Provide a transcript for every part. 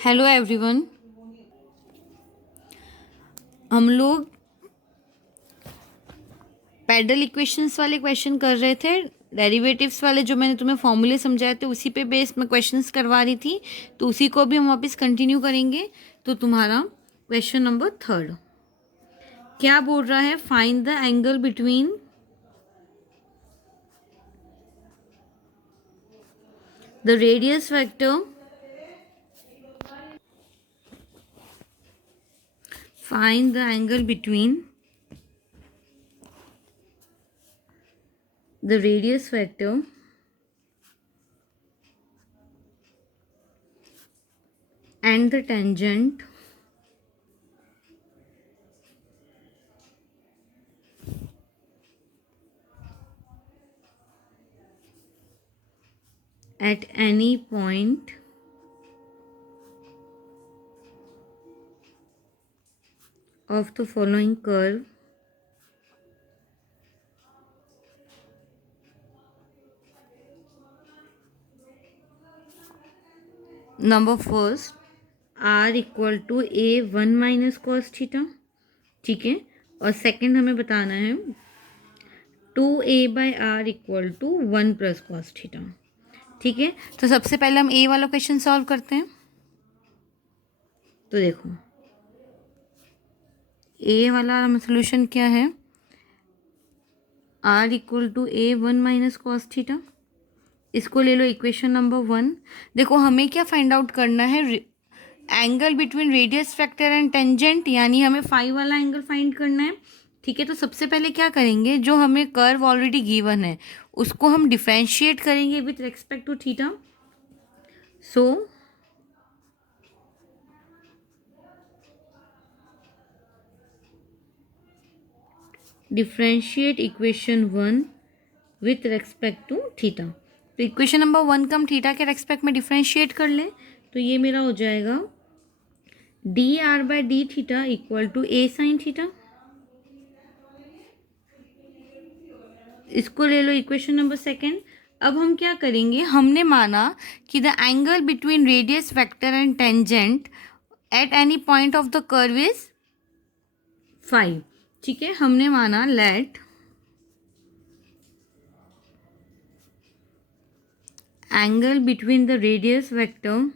Hello everyone. हम लोग pedal equations वाले क्वेश्चन कर रहे थे। डेरिवेटिव्स वाले जो मैंने तुम्हें फॉर्मूले समझाए थे उसी पे बेस्ड मैं क्वेश्चंस करवा रही थी, तो उसी को भी हम वापस कंटिन्यू करेंगे। तो तुम्हारा क्वेश्चन नंबर 3 क्या बोल रहा है? Find the angle between the radius vector find the angle between the radius vector and the tangent at any point of the following curve number first r equal to a1 - cos theta, ठीक है। और second हमें बताना है 2a/r equal to 1 + cos theta, ठीक है। तो सबसे पहले हम a वाला क्वेश्चन सॉल्व करते हैं। तो देखो a वाला सोल्यूशन क्या है? r equal to a1 - cos theta, इसको ले लो इक्वेशन नंबर 1। देखो हमें क्या फाइंड आउट करना है? Angle between radius vector and tangent, यानी हमें फाई वाला एंगल फाइंड करना है, ठीक है। तो सबसे पहले क्या करेंगे, जो हमें कर्व ऑलरेडी गिवन है उसको हम डिफरेंशिएट करेंगे with respect to theta. So differentiate equation 1 with respect to theta. तो इक्वेशन नंबर 1 का हम थीटा के रेस्पेक्ट में डिफरेंशिएट कर लें, तो ये मेरा हो जाएगा dr/d theta equal to a sin theta. इसको ले लो इक्वेशन नंबर 2। अब हम क्या करेंगे, हमने माना कि the angle between radius vector and tangent at any point of the curve is 5, ठीक है। हमने माना let angle between the radius vector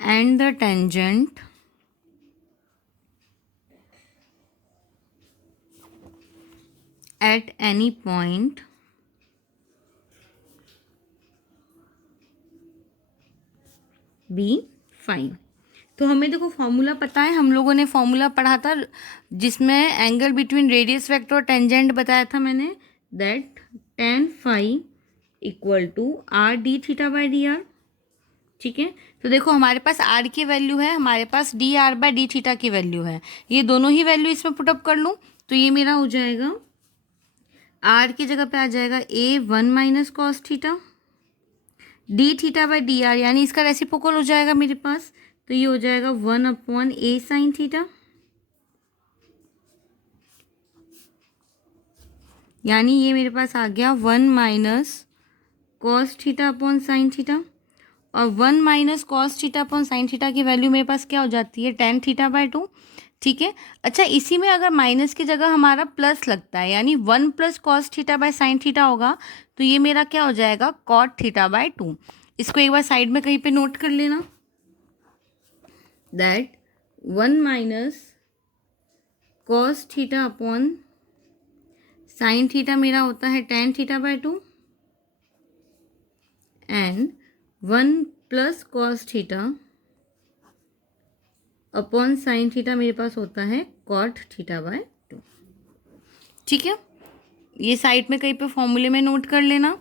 and the tangent at any point be 5। तो हमें देखो फॉर्मूला पता है, हम लोगों ने फॉर्मूला पढ़ा था जिसमें एंगल बिटवीन रेडियस वेक्टर और टेंजेंट बताया था मैंने, that tan phi equal to r/d(θ/dr), ठीक है। तो देखो हमारे पास r की वैल्यू है, हमारे पास dr/d(θ) की वैल्यू है। ये दोनों ही वैल्यू इसमें पुटअप कर लूँ तो ये मेरा हो जाएगा, r की जगह पे आ जाएगा a1 - cos थीटा d(θ/dr), यानी इसका रेसिप्रोकल हो जाएगा मेरे पास, तो ये हो जाएगा 1/a sin थीटा, यानी ये मेरे पास आ गया 1 - cos थीटा/sin थीटा। और 1 - cos थीटा/sin थीटा की वैल्यू मेरे पास क्या हो जाती है? tan थीटा/2, ठीक है। अच्छा, इसी में अगर माइनस की जगह हमारा प्लस लगता है, यानी 1 + cos थीटा/sin थीटा होगा, तो ये मेरा क्या हो जाएगा? cot थीटा/2। इसको एक बार साइड में कहीं पे नोट कर लेना, दैट 1 - cos थीटा/sin थीटा मेरा होता है tan थीटा/2 एंड 1 + cos थीटा/sin थीटा मेरे पास होता है cot थीटा/2, ठीक है। ये साइड में कहीं पे फॉर्मूले में नोट कर लेना।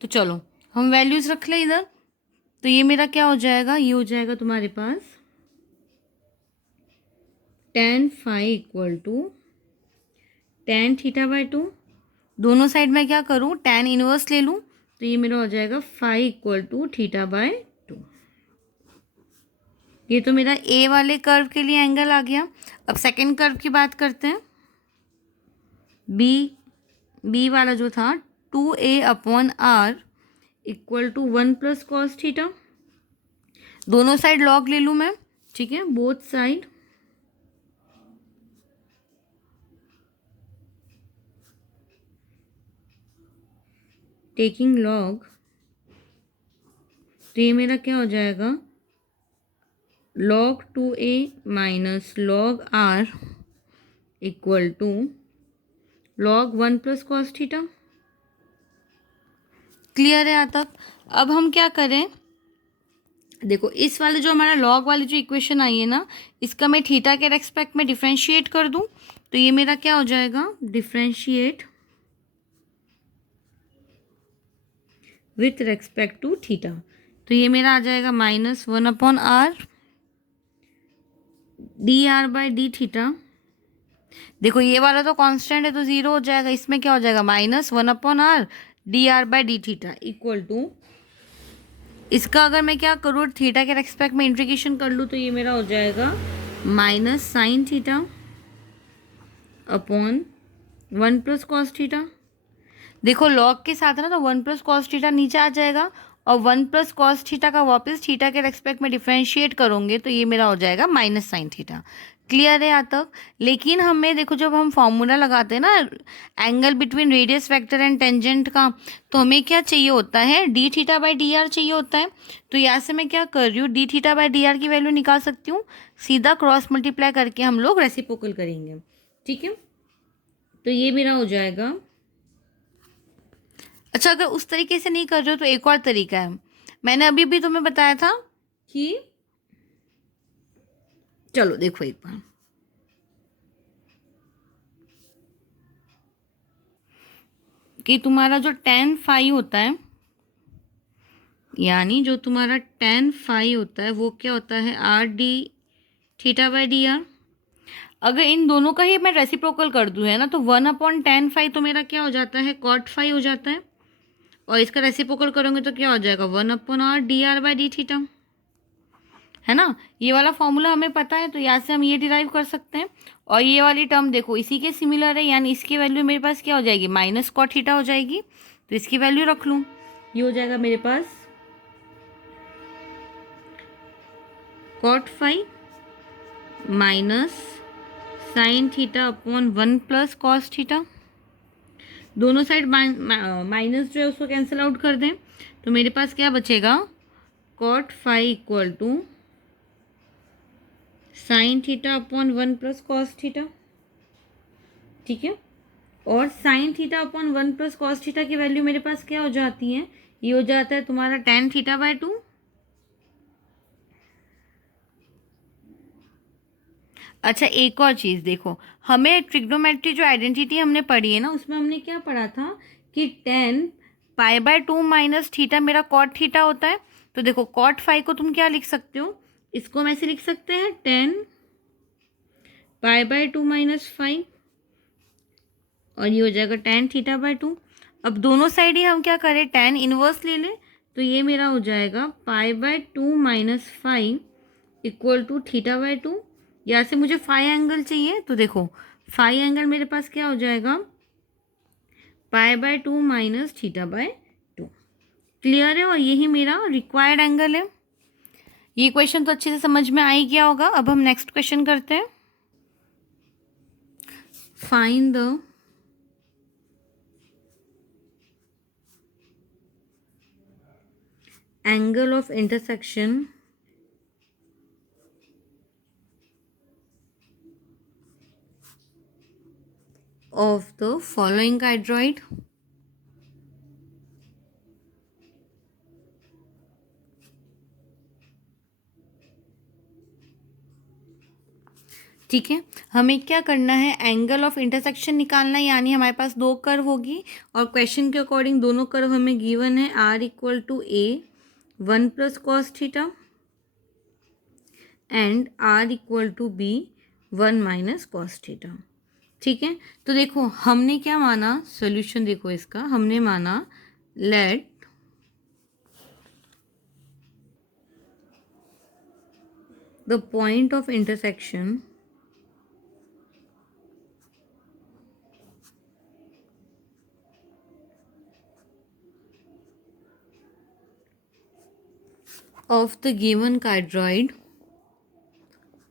तो चलो हम वैल्यूज रख लें इधर। तो ये मेरा क्या हो जाएगा? ये हो जाएगा तुम्हारे पास tan phi equal to tan थीटा/2। दोनों साइड में क्या करूँ? tan इनवर्स ले लूँ, तो ये मेरा हो जाएगा phi इक्वल टू थीटा/2। ये तो मेरा ए वाले कर्व के लिए एंगल आ गया। अब सेकंड कर्व की बात करते हैं, बी बी वाला जो था 2a/r equal to 1 plus cos theta, दोनों साइड लॉग ले लूँ मैं, ठीक है, बोथ साइड टेकिंग लॉग, तो ये मेरा क्या हो जाएगा, log 2a minus log r equal to log 1 plus cos theta. Clear है यहाँ तक? अब हम क्या करें, देखो इस वाले जो हमारा log वाली जो इक्वेशन आई है ना, इसका मैं थीटा के रेस्पेक्ट में डिफ्रेंशिएट कर दूं, तो ये मेरा क्या हो जाएगा, differentiate with respect to theta, तो ये मेरा आ जाएगा -1/r dr/d थीटा। देखो ये वाला तो कांस्टेंट है तो ज़ीरो हो जाएगा, इसमें क्या हो जाएगा, -1/r dr/d theta equal to, इसका अगर मैं क्या करूँ, थीटा के रेस्पेक्ट में इंटीग्रेशन कर लूँ, तो ये मेरा हो जाएगा -sin theta upon 1 plus cos theta. देखो लॉग के साथ है ना, तो 1 प्लस कॉस थीटा नीचे आ जाएगा, और 1 प्लस कॉस थीटा का वापस थीटा के रेस्पेक्ट में डिफ्रेंशिएट करोगे तो ये मेरा हो जाएगा -sin थीटा। क्लियर है यहाँ तक? लेकिन हमें देखो जब हम फॉर्मूला लगाते हैं ना angle between radius vector and tangent का, तो हमें क्या चाहिए होता है, D theta by D R चाहिए होता है। तो यहाँ से मैं क्या कर रही हूँ, d theta by D r की वैल्यू निकाल सकती हूँ, सीधा क्रॉस मल्टीप्लाई करके हम लोग रेसिप्रोकल करेंगे, ठीक है। तो ये मेरा हो जाएगा। अच्छा अगर उस तरीके से नहीं कर रहे हो तो एक और तरीका है, मैंने अभी भी तुम्हें बताया था कि, चलो देखो एक बार, कि तुम्हारा जो tan फाई होता है, यानी जो तुम्हारा tan फाई होता है वो क्या होता है, are d theta by D R. अगर इन दोनों का ही मैं रेसिप्रोकल कर दूँ है ना, तो 1/tan फाई तो मेरा क्या हो जाता है, कॉट फाई हो जाता है, और इसका रेसिप्रोकल करोगे तो क्या हो जाएगा, 1/r dr/d थीटा, है ना। ये वाला फॉर्मूला हमें पता है तो यहाँ से हम ये डिराइव कर सकते हैं। और ये वाली टर्म देखो इसी के सिमिलर है, यानी इसकी वैल्यू मेरे पास क्या हो जाएगी, माइनस कॉट थीटा हो जाएगी, तो इसकी वैल्यू रख लूँ, ये हो जाएगा मेरे पास cot phi minus sine theta upon 1 plus cos theta. दोनों साइड माइनस जो है उसको कैंसिल आउट कर दें, तो मेरे पास क्या बचेगा, cot phi equal to sine theta upon 1 plus cos theta, ठीक है। और sine theta upon 1 plus cos theta की वैल्यू मेरे पास क्या हो जाती है, ये हो जाता है तुम्हारा tan थीटा बाय 2। अच्छा एक और चीज़ देखो, हमें ट्रिग्नोमेट्री जो आइडेंटिटी हमने पढ़ी है ना, उसमें हमने क्या पढ़ा था कि tan π/2 माइनस थीटा मेरा कॉट थीटा होता है। तो देखो कॉट फाई को तुम क्या लिख सकते हो, इसको हम ऐसे लिख सकते हैं tan π/2 माइनस फाइव, और ये हो जाएगा tan थीटा बाय 2। अब दोनों साइड ही हम क्या करें, tan इनवर्स ले लें, तो ये मेरा हो जाएगा π/2 minus five equal to theta by 2। यहाँ से मुझे फाई एंगल चाहिए, तो देखो फाई एंगल मेरे पास क्या हो जाएगा, π/2 माइनस थीटा बाय 2। क्लियर है? और यही मेरा रिक्वायर्ड एंगल है। ये क्वेश्चन तो अच्छे से समझ में आ ही गया होगा। अब हम नेक्स्ट क्वेश्चन करते हैं। Find the angle of intersection of the following hydroid. ठीक है, हमें क्या करना है, एंगल ऑफ इंटरसेक्शन निकालना है, यानी हमारे पास दो कर्व होगी और क्वेश्चन के अकॉर्डिंग दोनों कर्व हमें गिवन है, r equal to a 1 plus cos theta and r equal to b 1 minus cos theta. ठीक है, तो देखो हमने क्या माना, सॉल्यूशन देखो इसका, हमने माना let the point of intersection of the given cardioid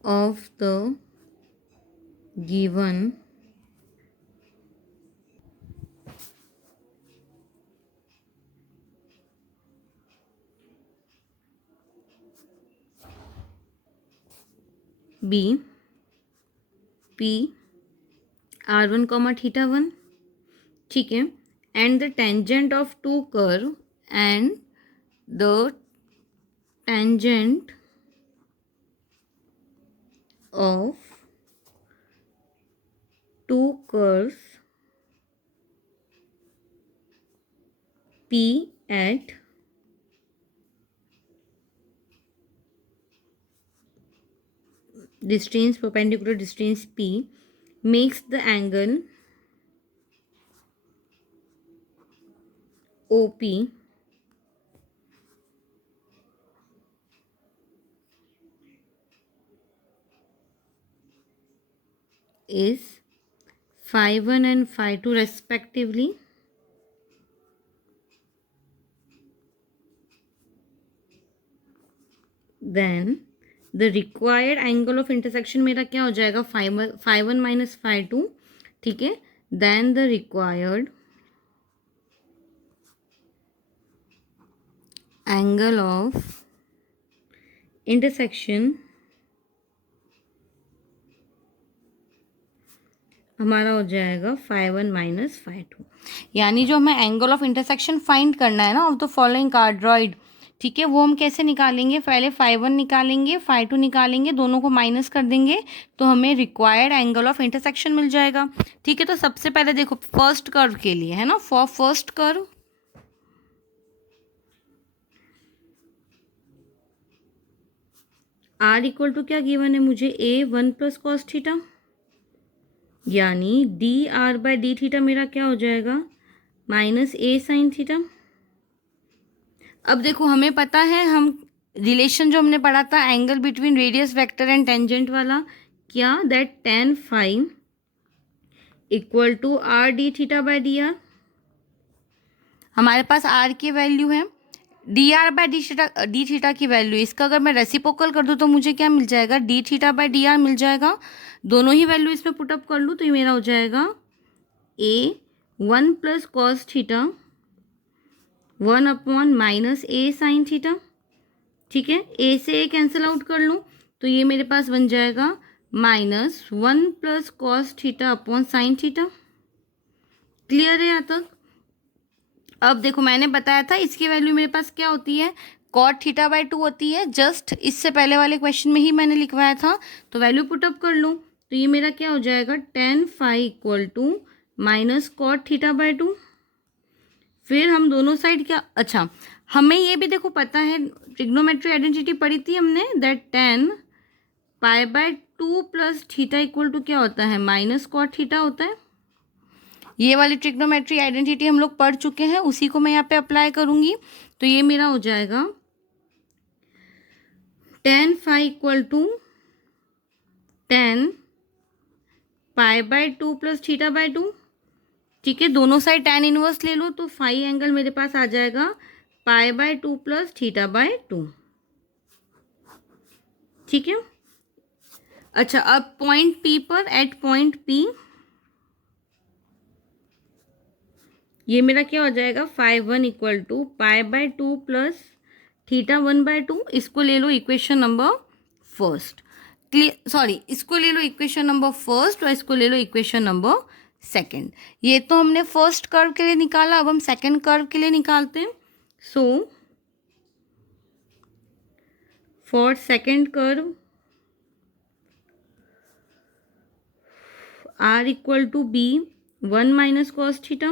of the given B P R1 comma theta one, ठीक है, and the tangent of two curve and the tangent of two curves P at distance perpendicular distance P makes the angle OP is phi 1 and phi 2 respectively. Then the required angle of intersection मेरा क्या हो जाएगा, phi 1 minus phi 2, ठीक है. Then the required angle of intersection हमारा हो जाएगा phi 1 minus phi 2. यानी जो हमें एंगल ऑफ इंटरसेक्शन फाइंड करना है ना ऑफ द फॉलोइंग कार्डरॉइड, ठीक है, वो हम कैसे निकालेंगे, पहले phi 1 निकालेंगे, phi 2 निकालेंगे, दोनों को माइनस कर देंगे तो हमें रिक्वायर्ड एंगल ऑफ इंटरसेक्शन मिल जाएगा. ठीक है, तो सबसे पहले देखो फर्स्ट कर्व के लिए है ना, for first curve are equal to क्या गिवन है मुझे, ए 1 प्लस कॉस थीटा, यानी D R by D theta मेरा क्या हो जाएगा, माइनस ए साइन थीटा. अब देखो हमें पता है, हम रिलेशन जो हमने पढ़ा था angle between radius vector and tangent वाला, क्या, that tan phi equal to r d theta by D r. हमारे पास आर की वैल्यू है, d are by D theta की वैल्यू, इसका अगर मैं रेसिप्रोकल कर दूँ तो मुझे क्या मिल जाएगा, D theta by D R मिल जाएगा. दोनों ही वैल्यू इसमें पुटअप कर लूँ तो ये मेरा हो जाएगा a 1 plus cos theta 1 upon minus a sine theta. ठीक है, ए से ए कैंसिल आउट कर लूँ तो ये मेरे पास बन जाएगा -1 plus cos theta upon sine theta. Clear है यहाँ तक. अब देखो मैंने बताया था इसकी वैल्यू मेरे पास क्या होती है, कॉट थीटा बाय 2 होती है. जस्ट इससे पहले वाले क्वेश्चन में ही मैंने लिखवाया था, तो वैल्यू पुटअप कर लूँ तो ये मेरा क्या हो जाएगा, tan phi equal to minus cot theta by 2. फिर हम दोनों साइड क्या, अच्छा हमें ये भी देखो पता है, ट्रिग्नोमेट्री आइडेंटिटी पढ़ी थी हमने, that tan pi by 2 plus theta equal to क्या होता है, माइनस कॉट थीटा होता है. ये वाली ट्रिग्नोमेट्री आइडेंटिटी हम लोग पढ़ चुके हैं, उसी को मैं यहाँ पे अप्लाई करूँगी. तो ये मेरा हो जाएगा tan phi equal to tan pi by 2 plus theta by 2. ठीक है, दोनों साइड tan इनवर्स ले लो तो फाई एंगल मेरे पास आ जाएगा pi by 2 plus theta by 2. ठीक है, अच्छा अब पॉइंट P पर, एट पॉइंट P ये मेरा क्या हो जाएगा, phi 1 equal to pi by 2 plus theta 1 by 2. इसको ले लो equation number first, clear, sorry इसको ले लो इक्वेशन नंबर फर्स्ट और इसको ले लो इक्वेशन नंबर सेकंड. ये तो हमने फर्स्ट कर्व के लिए निकाला, अब हम सेकंड कर्व के लिए निकालते हैं. So for second curve are equal to B 1 minus cos theta,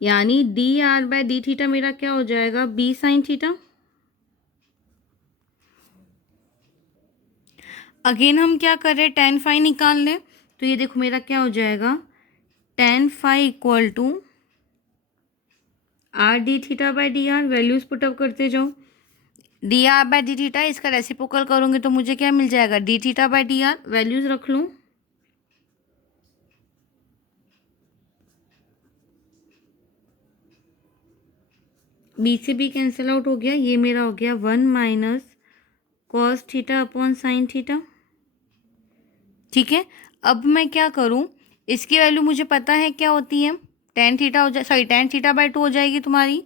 यानी D R by D theta मेरा क्या हो जाएगा, बी साइन थीटा. अगेन हम क्या कर रहे हैं, tan फाई निकाल लें तो ये देखो मेरा क्या हो जाएगा, tan phi equal to r d theta by D r. Values put up करते जाओ, d are by D theta, इसका रेसिप्रोकल करूँगी तो मुझे क्या मिल जाएगा, D theta by D r. Values रख लूँ, बी से बी कैंसिल आउट हो गया, ये मेरा हो गया 1 minus cos theta upon sine theta. ठीक है, अब मैं क्या करूँ, इसकी वैल्यू मुझे पता है क्या होती है, टेन थीटा हो जाए, sorry tan theta by two हो जाएगी तुम्हारी,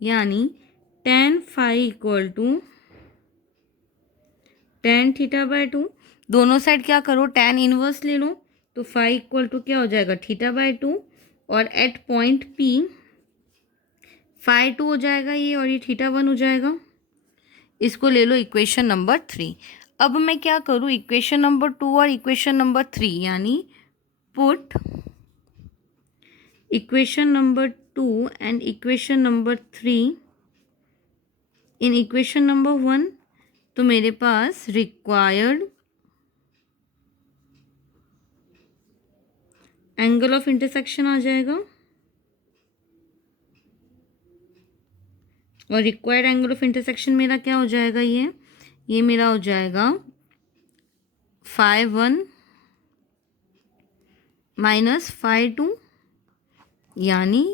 यानी tan phi equal to tan theta by two. दोनों साइड क्या करो, टेन इनवर्स ले लो, तो फाई इक्वल टू क्या हो जाएगा, थीटा बाई टू, और at point P phi two हो जाएगा ये, और ये थीटा वन हो जाएगा। इसको ले लो इक्वेशन नंबर थ्री। अब मैं क्या करूँ, इक्वेशन नंबर टू और इक्वेशन नंबर थ्री, यानी put equation number to and equation number three in equation number one, तो मेरे पास रिक्वायर्ड एंगल ऑफ इंटरसेक्शन आ जाएगा, और रिक्वायर्ड एंगल ऑफ इंटरसेक्शन मेरा क्या हो जाएगा, ये मेरा हो जाएगा phi one minus phi two, यानी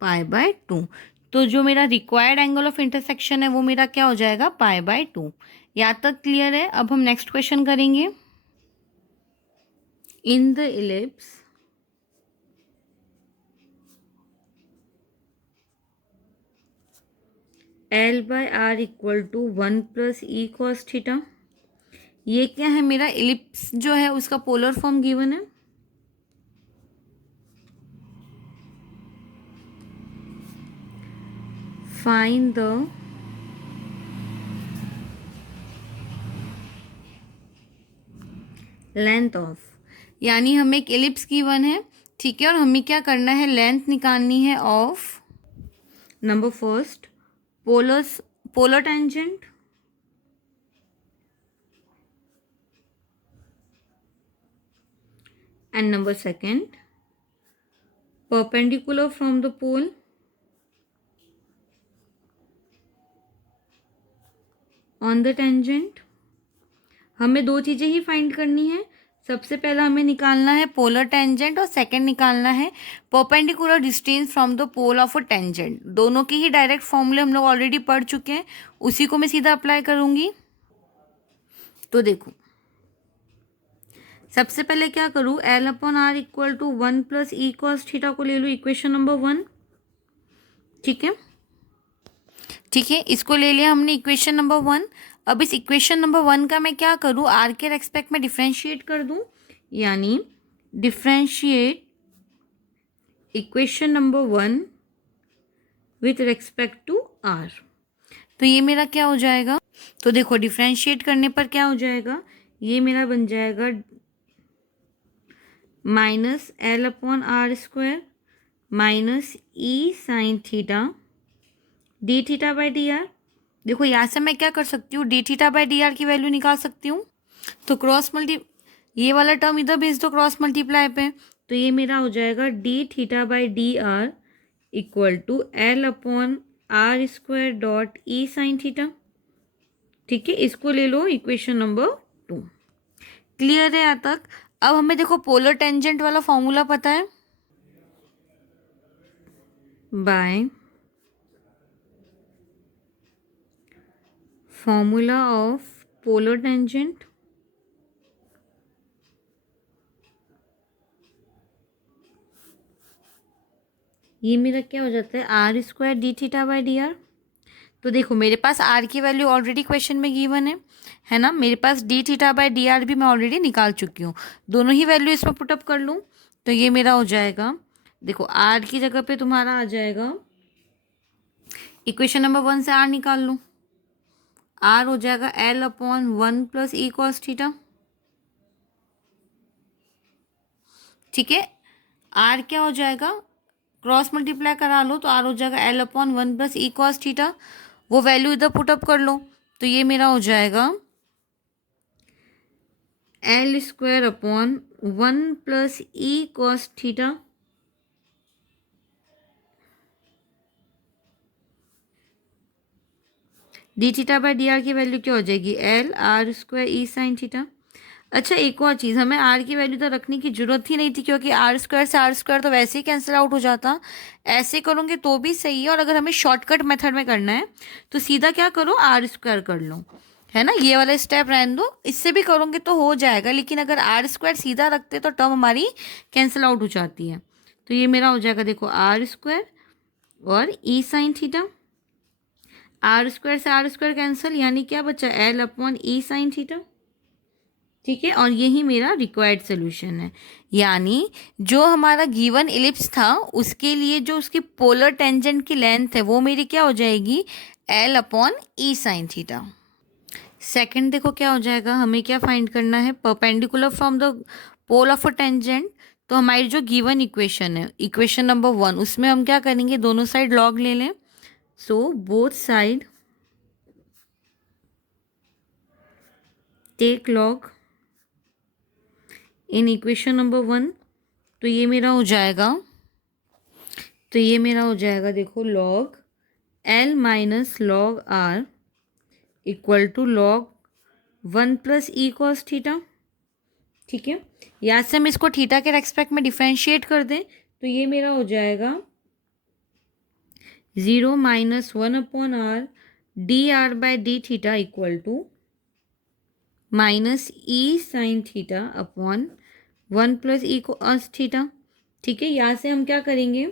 पाई बाय टू। तो जो मेरा रिक्वायर्ड एंगल ऑफ इंटरसेक्शन है वो मेरा क्या हो जाएगा, पाई बाय टू। यहाँ तक क्लियर है। अब हम नेक्स्ट क्वेश्चन करेंगे। In the ellipse l by r equal to one plus E cos theta, ये क्या है, मेरा इलिप्स जो है उसका पोलर फॉर्म गिवन है। फाइंड द लेंथ ऑफ, यानी हमें एक एलिप्स गिवन है, ठीक है, और हमें क्या करना है, लेंथ निकालनी है of, number first polar tangent, and number second perpendicular from the pole on the tangent। हमें दो चीज़ें ही फाइंड करनी है। सबसे पहला हमें निकालना है पोलर टेंजेंट, और सेकंड निकालना है perpendicular distance from the pole of a tangent. दोनों की ही डायरेक्ट फॉर्मूले हम लोग ऑलरेडी पढ़ चुके हैं, उसी को मैं सीधा अप्लाई करूँगी। तो देखो, सबसे पहले क्या करूँ, l upon r equal to one plus E cos theta को ले लूँ इक्वेशन नंबर वन। ठीक है, ठीक है, इसको ले लिया हमने इक्वेशन नंबर वन। अब इस इक्वेशन नंबर वन का मैं क्या करूँ, आर के रेस्पेक्ट में डिफ्रेंशिएट कर दूँ, यानी differentiate equation number one with respect to r. तो ये मेरा क्या हो जाएगा, तो देखो डिफ्रेंशिएट करने पर क्या हो जाएगा, ये मेरा बन जाएगा minus l upon r square minus e sine theta d theta by D r. देखो यहाँ से मैं क्या कर सकती हूँ, d theta by D r की वैल्यू निकाल सकती हूँ। तो ये वाला टर्म इधर भेज दो क्रॉस मल्टीप्लाई पे, तो ये मेरा हो जाएगा D theta by D r equal to l upon r square dot e sine theta. ठीक है, इसको ले लो इक्वेशन नंबर टू। क्लियर है यहाँ तक। अब हमें देखो पोलर टेंजेंट वाला फॉर्मूला पता है, by formula of polar tangent ये मेरा क्या हो जाता है, R square D theta by D R. तो देखो मेरे पास आर की वैल्यू ऑलरेडी क्वेश्चन में गिवन है ना, मेरे पास D theta by D R भी मैं ऑलरेडी निकाल चुकी हूँ। दोनों ही वैल्यू इसमें पुटअप कर लूँ, तो ये मेरा हो जाएगा, देखो आर की जगह पे तुम्हारा आ जाएगा, इक्वेशन नंबर वन से आर निकाल लूँ, आर हो जाएगा एल अपॉन वन प्लस ई कॉस थीटा। ठीक है, आर क्या हो जाएगा, क्रॉस मल्टीप्लाई करा लो, तो आर हो जाएगा एल अपॉन वन प्लस ई कॉस थीटा। वो वैल्यू इधर पुटअप कर लो, तो ये मेरा हो जाएगा L square upon one plus E cos theta d theta by D r की वैल्यू क्या हो जाएगी, एल आर स्क्वायर ई साइन थीटा। अच्छा, एक और चीज़, हमें आर की वैल्यू तो रखने की जरूरत ही नहीं थी, क्योंकि आर स्क्वायर से आर स्क्वायर तो वैसे ही कैंसिल आउट हो जाता। ऐसे करोगे तो भी सही है, और अगर हमें शॉर्टकट मेथड में करना है तो सीधा क्या करो, आर स्क्वायर कर लो, है ना। ये वाला स्टेप रहने दो, इससे भी करोगे तो हो जाएगा, लेकिन अगर आर स्क्वायर सीधा रखते तो टर्म हमारी कैंसिल आउट हो जाती है। तो ये मेरा हो जाएगा, देखो, आर स्क्वायर और ई साइन थीटा। आर स्क्वायर से आर स्क्वायर कैंसिल, यानी क्या बचा, L upon e sine theta. ठीक है, और यही मेरा रिक्वायर्ड सोल्यूशन है। यानी जो हमारा गिवन इलिप्स था उसके लिए जो उसकी पोलर टेंजेंट की लेंथ है वो मेरी क्या हो जाएगी, l upon e sine theta. Second देखो क्या हो जाएगा, हमें क्या फाइंड करना है, perpendicular from the pole of a tangent. तो हमारी जो गिवन इक्वेशन है, इक्वेशन नंबर 1, उसमें हम क्या करेंगे, दोनों साइड लॉग ले लें। So both side take log in equation number 1। तो ये मेरा हो जाएगा, देखो, log l minus log r equal to log 1 plus E cos theta. ठीक है, यहाँ से हम इसको थीटा के रेस्पेक्ट में डिफ्रेंशिएट कर दें तो ये मेरा हो जाएगा 0 minus 1 upon r d are by D theta equal to minus e sine theta upon 1 plus E cos theta. ठीक है, यहाँ से हम क्या करेंगे,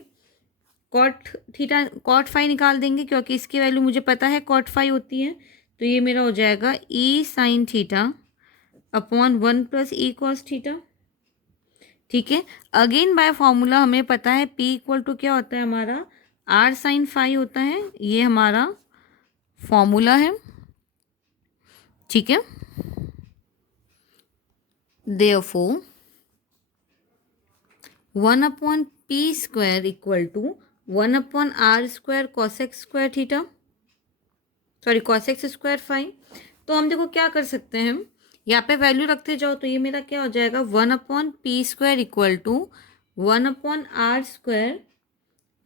कॉट थीटा, कॉट फाई निकाल देंगे, क्योंकि इसकी वैल्यू मुझे पता है कॉट फाई होती है। तो ये मेरा हो जाएगा E sine theta upon 1 plus ई कॉस थीटा। ठीक है, अगेन बाय फॉर्मूला हमें पता है P इक्वल टू क्या होता है हमारा, आर साइन फाई होता है। ये हमारा फॉर्मूला है। ठीक है, therefore 1 upon p square equal to 1 upon r square cosec square theta, sorry cosec square phi. तो हम देखो क्या कर सकते हैं, यहाँ पे वैल्यू रखते जाओ तो ये मेरा क्या हो जाएगा, 1 upon p square equal to 1 upon r square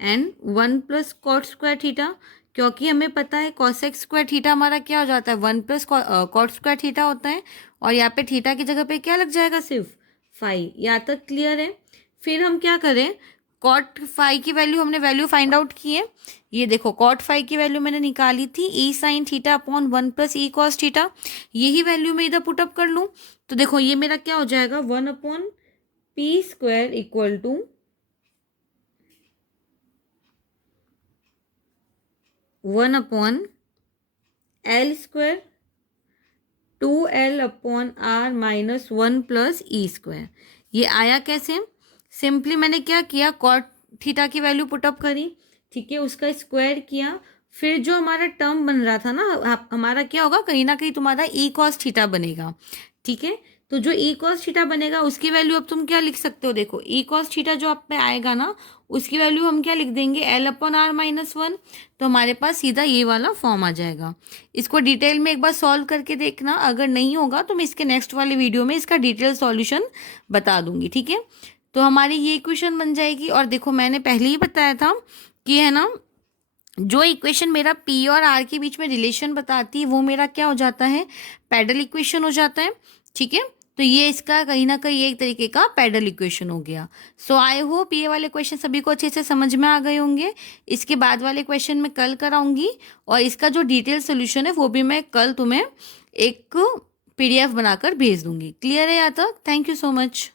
and 1 plus cot square theta. क्योंकि हमें पता है कॉसेक्स स्क्वायर थीटा हमारा क्या हो जाता है, 1 प्लस कॉट स्क्वायर थीटा होता है, और यहाँ पे थीटा की जगह पे क्या लग जाएगा, सिर्फ फाई। यहाँ तक क्लियर है। फिर हम क्या करें, कॉट फाई की वैल्यू, हमने वैल्यू फाइंड आउट की है। ये देखो, कॉट फाई की वैल्यू मैंने निकाली थी E sine theta upon 1 plus ई कॉस थीटा। यही वैल्यू मैं इधर पुटअप कर लूँ तो देखो ये मेरा क्या हो जाएगा, 1 upon p square equal to 1 upon l square 2l upon r minus 1 plus e square. ये आया कैसे, सिंपली मैंने क्या किया, कॉट थीटा की वैल्यू पुटअप करी, ठीक है, उसका स्क्वायर किया, फिर जो हमारा टर्म बन रहा था ना, हमारा क्या होगा, कहीं ना कहीं तुम्हारा ई कॉस थीटा बनेगा। ठीक है, तो जो ई कॉस थीटा बनेगा उसकी वैल्यू अब तुम क्या लिख सकते हो, देखो ई कॉस थीटा जो आप पे आएगा ना, उसकी वैल्यू हम क्या लिख देंगे, एल अपॉन आर माइनस 1। तो हमारे पास सीधा ये वाला फॉर्म आ जाएगा। इसको डिटेल में एक बार सॉल्व करके देखना, अगर नहीं होगा तो मैं इसके नेक्स्ट वाले वीडियो में इसका डिटेल सॉल्यूशन बता दूंगी। ठीक है, तो हमारी ये इक्वेशन बन जाएगी। और देखो मैंने पहले ही बताया था कि, है ना, जो इक्वेशन मेरा पी और आर के बीच में रिलेशन बताती है वो मेरा क्या हो जाता है, पैडल इक्वेशन हो जाता है। ठीक है, तो ये इसका कहीं ना कहीं एक तरीके का पैडल इक्वेशन हो गया। सो आई होप ये वाले क्वेश्चन सभी को अच्छे से समझ में आ गए होंगे। इसके बाद वाले क्वेश्चन मैं कल कराऊंगी, और इसका जो डिटेल सोल्यूशन है वो भी मैं कल तुम्हें एक PDF बनाकर भेज दूंगी। क्लियर है यहाँ तक? Thank you so much.